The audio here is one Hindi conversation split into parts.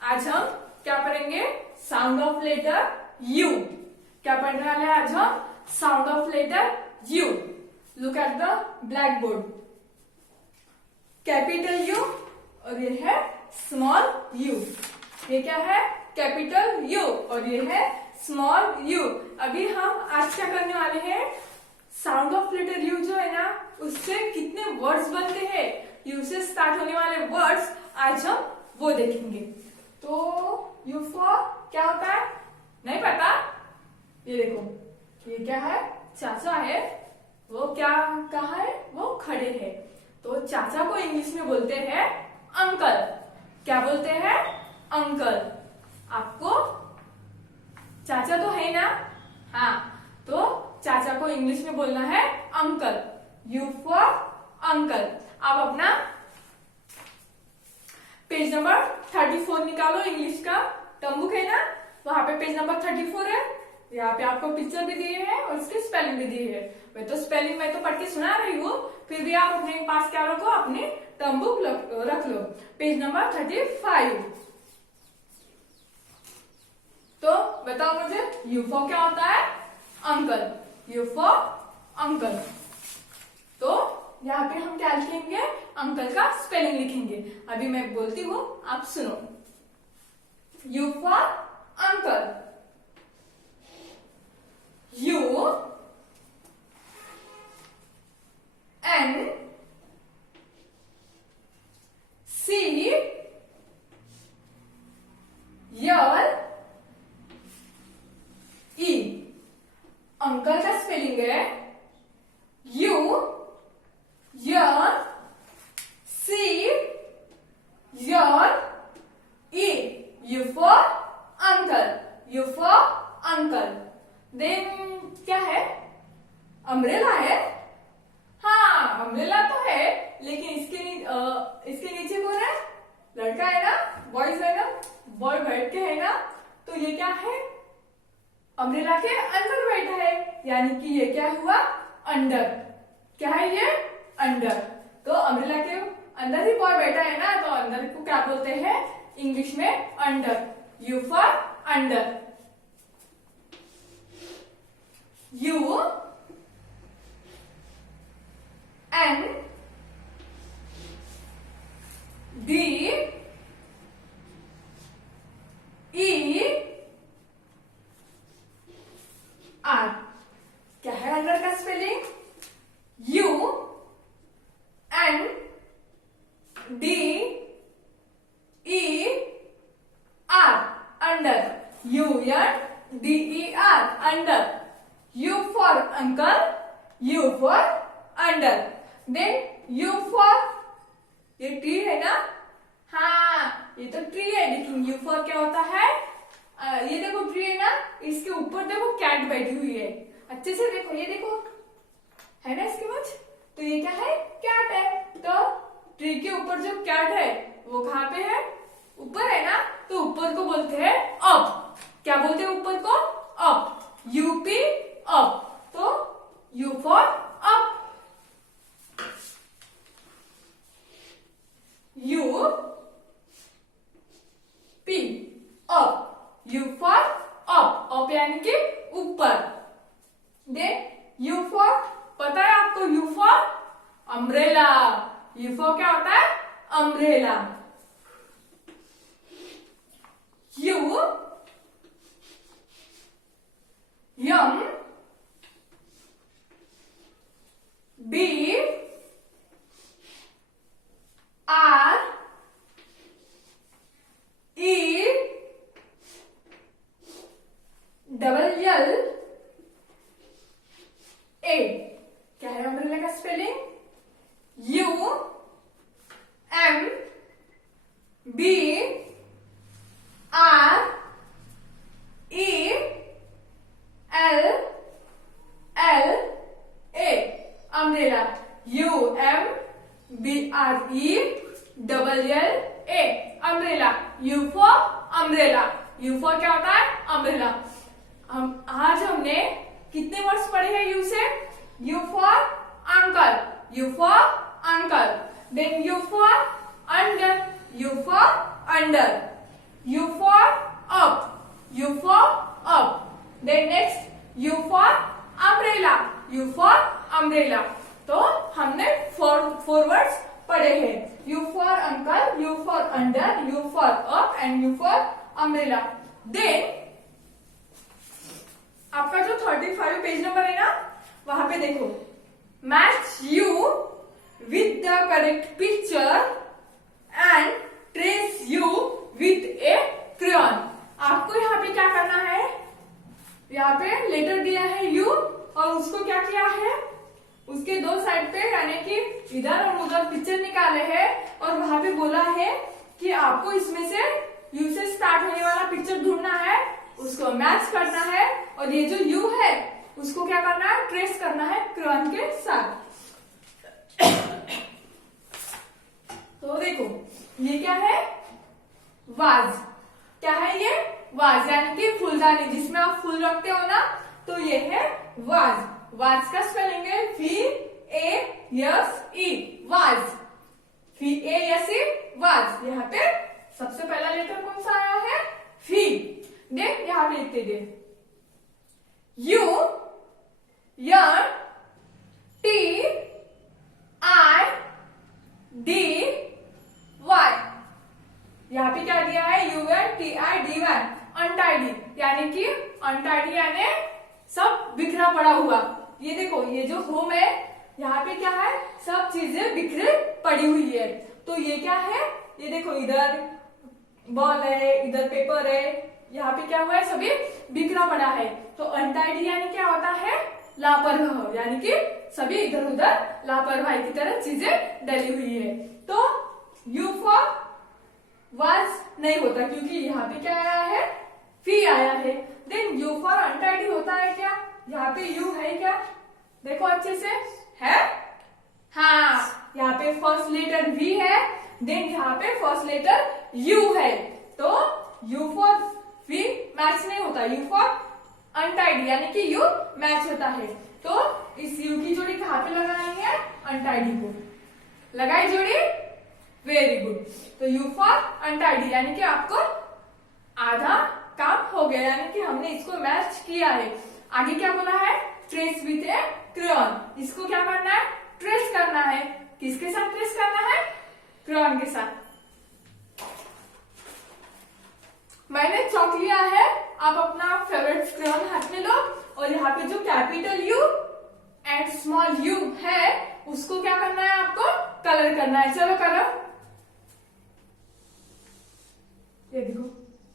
आज हम क्या पढ़ेंगे? Sound of letter U. क्या पढ़ने वाले हैं आज हम? Sound of letter U. Look at the black board. Capital U और ये है स्मॉल यू। ये क्या है? कैपिटल यू और ये है स्मॉल यू। अभी हम आज क्या करने वाले हैं? साउंड ऑफ लेटर यू जो है ना, उससे कितने वर्ड्स बनते हैं, यू से स्टार्ट होने वाले वर्ड्स आज हम वो देखेंगे। तो यू फॉर क्या होता है? नहीं पता? ये देखो, ये क्या है? चाचा है। वो क्या कहा है? वो खड़े हैं। तो चाचा को इंग्लिश में बोलते हैं अंकल। क्या बोलते हैं? अंकल। आपको चाचा तो है ना? हाँ, तो चाचा को इंग्लिश में बोलना है अंकल। U for uncle. आप अपना पेज नंबर 34 निकालो इंग्लिश का। टर्म बुक है ना, वहां पे पेज नंबर 34 है। यहाँ पे आपको पिक्चर भी दिए है और इसकी स्पेलिंग भी दी है। मैं तो स्पेलिंग मैं तो पढ़ के सुना रही हूँ, फिर भी आप अपने पास क्या रखो? अपने टर्म बुक रख लो। Page number 35। तो बताओ मुझे, यू फॉर क्या होता है? अंकल। U for uncle. तो यहाँ पे हम क्या लिखेंगे? अंकल का स्पेलिंग लिखेंगे। अभी मैं बोलती हूँ, आप सुनो। U for uncle. U N C R E. Uncle का स्पेलिंग है U R C R E. U for uncle. U for uncle. Then क्या है? अम्ब्रेला है। हाँ, अम्ब्रेला तो है, लेकिन इसके नीचे कौन है? लड़का है ना, बॉयज है ना, बॉय बैठ के है ना। तो ये क्या है? अम्ब्रेला के अंदर बैठा है, यानी कि ये क्या हुआ? अंडर। क्या है ये? अंडर। तो अम्ब्रेला के अंदर ही बॉय बैठा है ना, तो अंदर को क्या बोलते हैं इंग्लिश में? Under. U for under. U N D E R. क्या है अंडर का spelling? U N D E R. Under. U N D E R. Under. U for uncle. U for under. Then U for, ये ट्री है ना? हाँ, ये तो ट्री है, लेकिन यू फॉर क्या होता है? ये देखो ट्री है ना, इसके ऊपर देखो कैट बैठी हुई है। अच्छे से देखो, ये देखो है ना इसकी मुझ। तो ये क्या है? कैट है। तो ट्री के ऊपर जो कैट है वो कहाँ पे है? ऊपर है ना। तो ऊपर को बोलते हैं अप। क्या बोलते हैं ऊपर को? अप। U P up. तो U for up. U P up. U for up. Up यानी कि ऊपर। देन यू फॉर, पता है आपको? U for umbrella. U for क्या होता है? Umbrella. U M B R E double L A. क्या है अम्ब्रेला का spelling? U M B R E L L A. Umbrella. U M B R E double L A. Umbrella. U for umbrella. U for क्या होता है? अम्ब्रेला। आज हमने कितने वर्ड्स पढ़े हैं यू से? You for uncle. U for uncle. Then U for under. U for under. U for up, U for up. Then next U for umbrella, U for umbrella. तो हमने फोर वर्ड्स पढ़े हैं. U for uncle, U for under, U for up and U for umbrella. Then आपका जो 35 पेज नंबर है ना, वहां पे देखो, match U with the correct picture and trace U with a crayon. आपको यहाँ पे क्या करना है, यहाँ पे लेटर दिया है U और उसको क्या किया है, उसके दो साइड पे यानी कि इधर और उधर पिक्चर निकाले हैं और वहां पे बोला है कि आपको इसमें से U से स्टार्ट होने वाला पिक्चर ढूंढना है, उसको मैच करना है और ये जो U है उसको क्या करना है, ट्रेस करना है क्रेयॉन के साथ. तो देखो ये क्या है, वाज. क्या है ये, वाज यानी कि फूलदानी जिसमें आप फूल रखते हो ना, तो ये है वाज. वाज का स्पेलिंग है VASE, वाज, VASE, वाज. यहाँ पे सबसे पहला लेटर कौन सा आया है, V. देख यहाँ पे लिखते दे, U N T I D Y. यहाँ पे क्या दिया है, UNTIDY, अनटाइडी यानी कि अनटाइडी यानी सब बिखरा पड़ा हुआ. ये देखो ये जो होम है यहाँ पे क्या है, सब चीजें बिखरे पड़ी हुई है. तो ये क्या है, ये देखो इधर बॉल है, इधर पेपर है, यहाँ पे क्या हुआ है, सभी बिखरा पड़ा है. तो अनटाइडी यानी क्या होता है, लापरवाह, यानी कि सभी इधर उधर लापरवाही की तरह चीजें डली हुई है. तो U फॉर वाज नहीं होता क्योंकि यहाँ पे क्या आया है, V आया है. देन U फॉर अनटाइडी होता है क्या, यहाँ पे U है क्या, देखो अच्छे से है, हाँ यहाँ पे फर्स्ट लेटर V है, देन यहाँ पे फर्स्ट लेटर U है. तो U फॉर V मैच नहीं होता, U फॉर अनटाइडी यानी कि U मैच होता है. तो इस U की जोड़ी कहाँ पे लगानी है, अनटाइडी को. लगाई जोड़ी, वेरी गुड. तो U फॉर अनटाइडी यानी कि आपको आधा काम हो गया, यानी कि हमने इसको मैच किया है. आगे क्या बोला है, ट्रेस विथ ए क्रेयॉन. इसको क्या करना है, ट्रेस करना है. किसके साथ ट्रेस करना है, क्रेयॉन के साथ. मैंने चौक लिया है, आप अपना फेवरेट क्रेयॉन हाथ में लो और यहाँ पे जो capital U and small U है उसको क्या करना है, आपको कलर करना है. चलो करो. ये देखो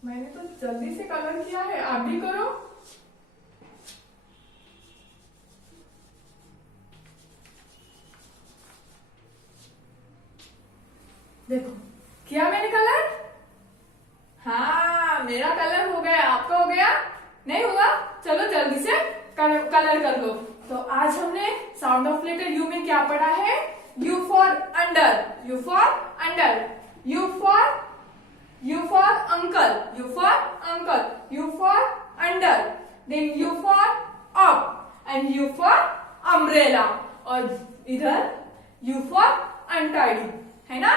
मैंने तो जल्दी से कलर किया है, आप भी करो. देखो किया मैंने कलर, हाँ मेरा कलर हो गया, आपका हो गया नहीं हुआ, चलो जल्दी से कलर कर लो. तो आज हमने साउंड ऑफ लेटर U में क्या पढ़ा है, U for under, U for under, U for uncle, U for uncle, U for under, then U for up and U for umbrella. और इधर U फॉर अनटाइडी है ना.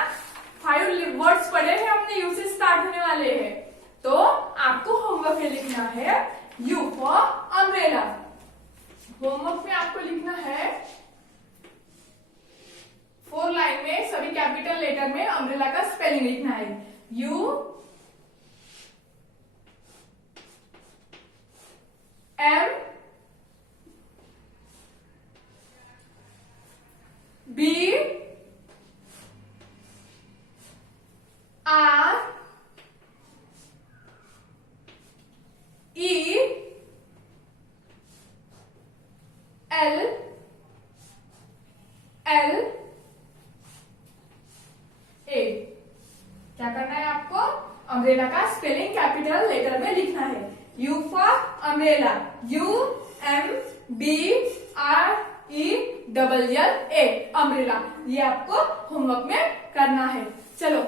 5 वर्ड्स पढ़े हैं हमने, U से स्टार्ट होने वाले हैं. तो आपको होमवर्क में लिखना है U फॉर अम्ब्रेला. होमवर्क में आपको लिखना है 4 लाइन में सभी कैपिटल लेटर में अम्ब्रेला का स्पेलिंग लिखना है. U M B R E L L A. क्या करना है आपको, अम्ब्रेला का स्पेलिंग कैपिटल लेटर में लिखना है. U for umbrella, UMBRELLA, umbrella. ये आपको होमवर्क में करना है. चलो